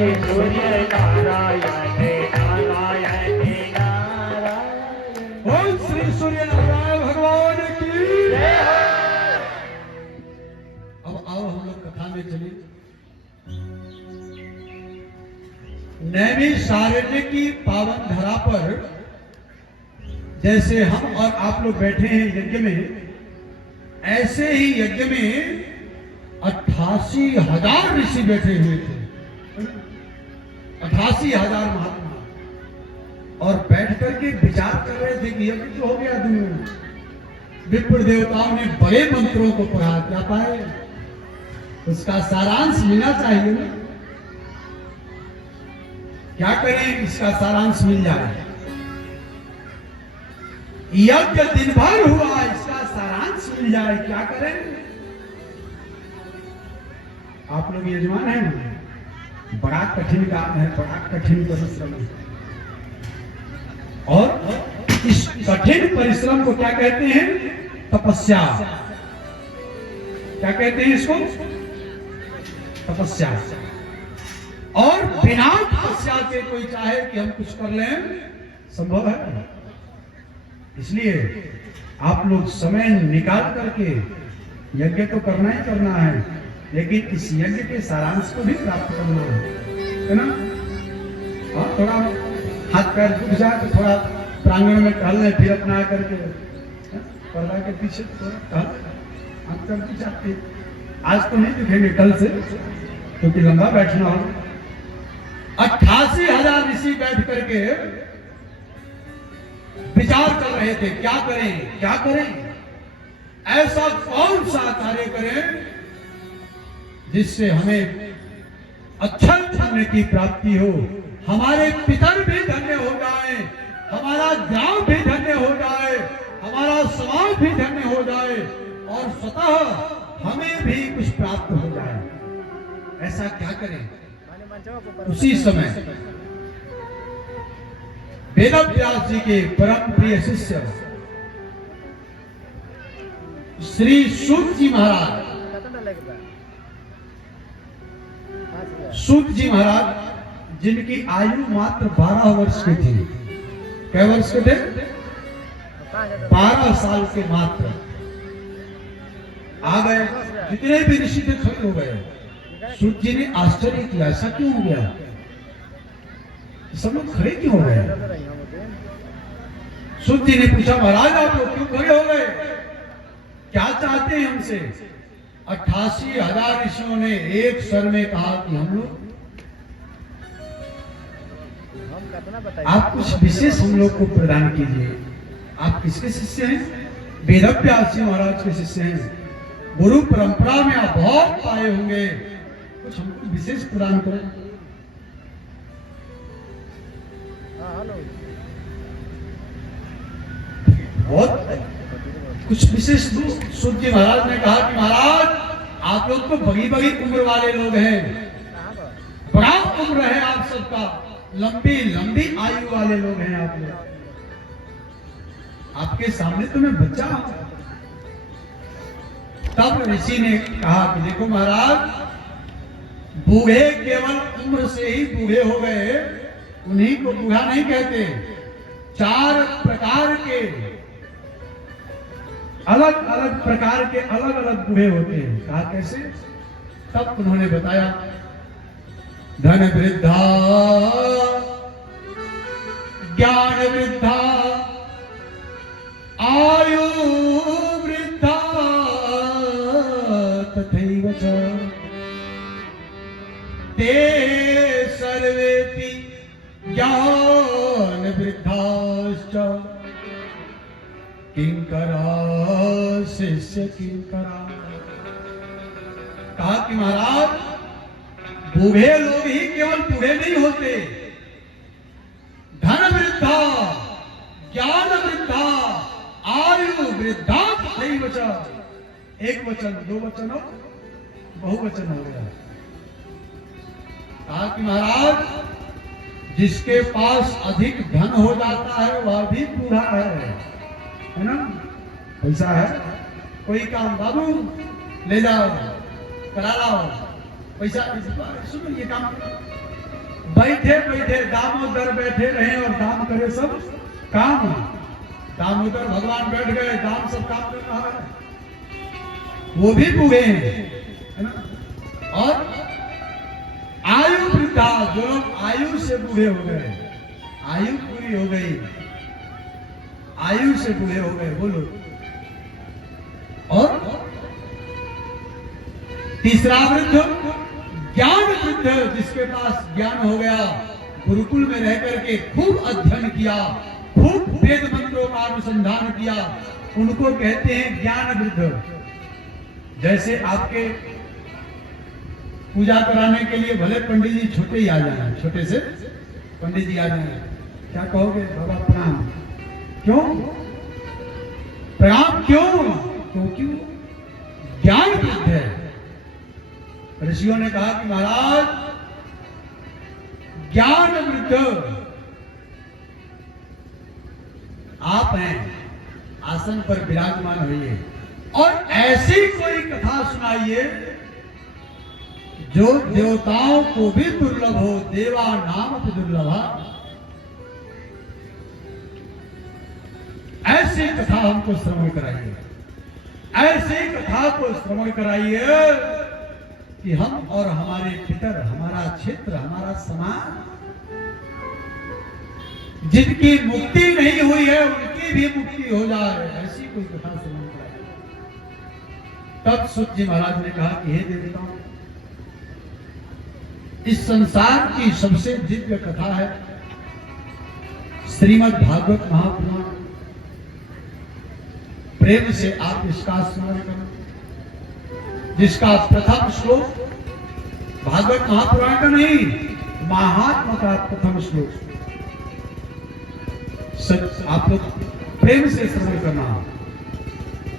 सूर्य नारायण नारायण नारायण। बोल श्री सूर्य नारायण भगवान की जय हो। अब आओ हम लोग कथा में चले। नैमिषारण्य की पावन धरा पर जैसे हम और आप लोग बैठे हैं यज्ञ में, ऐसे ही यज्ञ में 88,000 ऋषि बैठे हुए थे। 88,000 महात्मा, और बैठ करके विचार कर रहे थे कि यज्ञ तो हो गया दुनिया में, विप्र देवताओं ने बड़े मंत्रों को पढ़ा, क्या पाए? उसका सारांश मिलना चाहिए ना। क्या करें इसका सारांश मिल जाए? यज्ञ दिन भर हुआ, इसका सारांश मिल जाए, क्या करें? आप लोग यजमान हैं ना, बड़ा कठिन काम है, बड़ा कठिन परिश्रम है। और इस कठिन परिश्रम को क्या कहते हैं? तपस्या। क्या कहते हैं इसको? तपस्या। और बिना तपस्या के कोई चाहे कि हम कुछ कर लें, संभव है? इसलिए आप लोग समय निकाल करके यज्ञ तो करना ही करना है, लेकिन इस यज्ञ के सारांश को भी प्राप्त करना है ना। हाँ, थोड़ा हाथ पैर दुख जाए तो थोड़ा प्रांगण में टहल लें, फिर अपना करके पर्दा के पीछे थोड़ा हाथ पैर दुख जाते। आज तो नहीं दिखेंगे, कल से, क्योंकि लंबा बैठना हो। 88,000 ऋषि बैठ करके विचार कर रहे थे, क्या करें क्या करें, ऐसा कौन सा कार्य करें जिससे हमें अक्षय पुण्य की प्राप्ति हो, हमारे पितर भी धन्य हो जाए, हमारा गांव भी धन्य हो जाए, हमारा समाज भी धन्य हो जाए, और स्वतः हमें भी कुछ प्राप्त हो जाए। ऐसा क्या करें? उसी समय वेदव्यास जी के परम प्रिय शिष्य श्री सूत जी महाराज, सूत जी महाराज जिनकी आयु मात्र 12 वर्ष की थी। कै वर्ष के थे? 12 साल के मात्र। आ गए, जितने भी ऋषि थे खड़े हो गए। सूत जी ने आश्चर्य किया, ऐसा क्यों हो गया? सब लोग खड़े क्यों हो गए? सूत जी ने पूछा, महाराज आप लोग क्यों खड़े हो गए? क्या चाहते हैं हमसे? 88,000 ऋषियों ने एक स्वर में कहा कि हम लोग, आप कुछ विशेष हम लोग को प्रदान कीजिए। आप किसके शिष्य हैं? वेदव्यास जी महाराज के शिष्य हैं। गुरु परंपरा में आप बहुत पाए होंगे, कुछ हमको विशेष प्रदान करें। बहुत कुछ विशेष दो। सूत जी महाराज ने कहा कि महाराज आप लोग तो बड़ी बड़ी उम्र वाले लोग हैं, बड़ा उम्र है आप सबका, लंबी लंबी आयु वाले लोग हैं आप लोग, आपके सामने तो मैं बच्चा हूं। तब ऋषि ने कहा कि देखो महाराज, बूढ़े केवल उम्र से ही बूढ़े हो गए, उन्हीं को बूढ़ा नहीं कहते। 4 प्रकार के अलग अलग प्रकार के अलग अलग बूढ़े होते हैं। कहा कैसे? तब उन्होंने बताया, धन वृद्धा, ज्ञान वृद्धा, आयु वृद्धा, तथैव च ते सर्वेपि ज्ञान वृद्धाश्च किंकरा शिष्य किंकरा। कहा कि महाराज बूढ़े लोग ही केवल बूढ़े नहीं होते, धन वृद्धा, ज्ञान वृद्धा, आयु वृद्धा, सही वचन, एक वचन, 2 वचन हो, बहुवचन हो गया। कहा कि महाराज जिसके पास अधिक धन हो जाता है वह भी बूढ़ा है ना। पैसा है, कोई काम बाबू ले जाओ, करा लाओ, पैसा, सुनो ये काम बैठे बैठे दामोदर बैठे रहे और दाम करे सब काम। दामोदर भगवान बैठ गए, दाम सब काम कर रहा है, वो भी बूढ़े हैं, है ना। और आयु वृद्धा, जो लोग आयु से बूढ़े हो गए, आयु पूरी हो गई, आयु से बूढ़े हो गए, बोलो। और तीसरा वृद्ध ज्ञान वृद्ध, जिसके पास ज्ञान हो गया, गुरुकुल में रह करके खूब अध्ययन किया, खूब वेद मंत्रों का अनुसंधान किया, उनको कहते हैं ज्ञान वृद्ध। जैसे आपके पूजा कराने के लिए भले पंडित जी छोटे ही आ जाए, छोटे से पंडित जी आ जाए, क्या कहोगे? बाबा प्रणाम। क्यों प्रणाम? क्योंकि ज्ञान वृद्ध है। ऋषियों ने कहा कि महाराज ज्ञान वृद्ध आप हैं, आसन पर विराजमान होइए और ऐसी कोई कथा सुनाइए जो देवताओं को भी दुर्लभ हो। देवा नाम दुर्लभा, ऐसी कथा हमको श्रवण कराइए, ऐसी कथा को श्रवण कराइए कि हम और हमारे पितर, हमारा क्षेत्र, हमारा समाज, जिनकी मुक्ति नहीं हुई है उनकी भी मुक्ति हो जाए, ऐसी कोई कथा श्रवण कराइए। तब सूत जी महाराज ने कहा कि हे देवताओं, इस संसार की सबसे दिव्य कथा है श्रीमद् भागवत महापुराण। प्रेम से आप इसका स्मरण करो, जिसका प्रथम श्लोक भागवत महापुराण का नहीं, महात्मा का प्रथम श्लोक आप लोग प्रेम से श्रवण करना।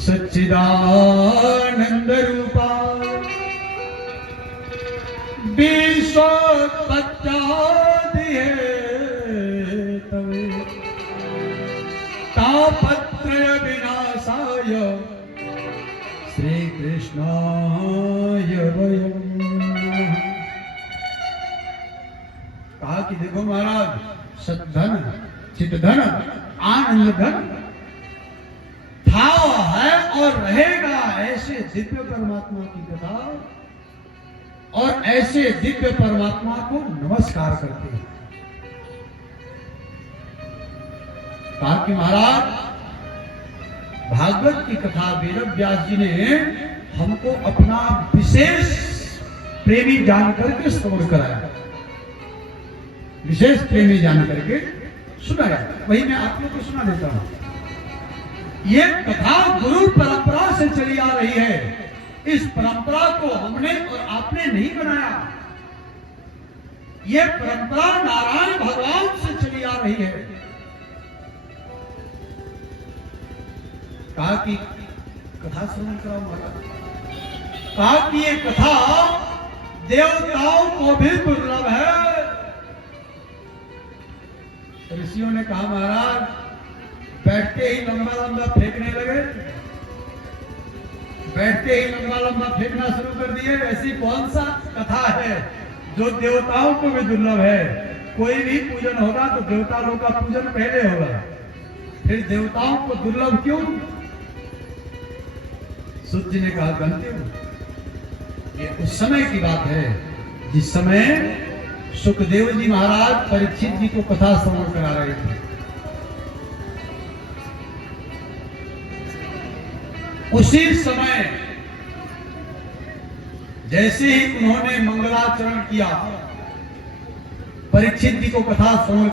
सच्चिदानंद रूपा विश्वोत्पत्त्यादि तवे तापत्रय विनाशाय श्री कृष्णाय वयम्। कहा कि देखो महाराज, सद्धन, चितधन, आनंद धन था, है और रहेगा, ऐसे दिव्य परमात्मा की कथा और ऐसे दिव्य परमात्मा को नमस्कार करते हैं। कहा कि महाराज भागवत की कथा वेद व्यास जी ने हमको अपना विशेष प्रेमी जान करके श्रवण कराया, विशेष प्रेमी जान करके सुनाया। वही मैं आप लोग को सुना देता हूं। ये कथा गुरु परंपरा से चली आ रही है। इस परंपरा को हमने और आपने नहीं बनाया, ये परंपरा नारायण भगवान से चली आ रही है। कहा कि कथा श्रवण कराओ महाराज। कहा कि ये कथा देवताओं को भी दुर्लभ है। ऋषियों ने कहा महाराज, बैठते ही लंबा लंबा फेंकने लगे, बैठते ही लंबा लंबा फेंकना शुरू कर दिए। ऐसी कौन सा कथा है जो देवताओं को भी दुर्लभ है? कोई भी पूजन होगा तो देवता लोग का पूजन पहले होगा, फिर देवताओं को दुर्लभ क्यों? सूत जी ने कहा गंते हो, ये उस समय की बात है जिस समय सुखदेव जी महाराज परीक्षित जी को कथा श्रवण करा रहे थे। उसी समय जैसे ही उन्होंने मंगलाचरण किया, परीक्षित जी को कथा श्रवण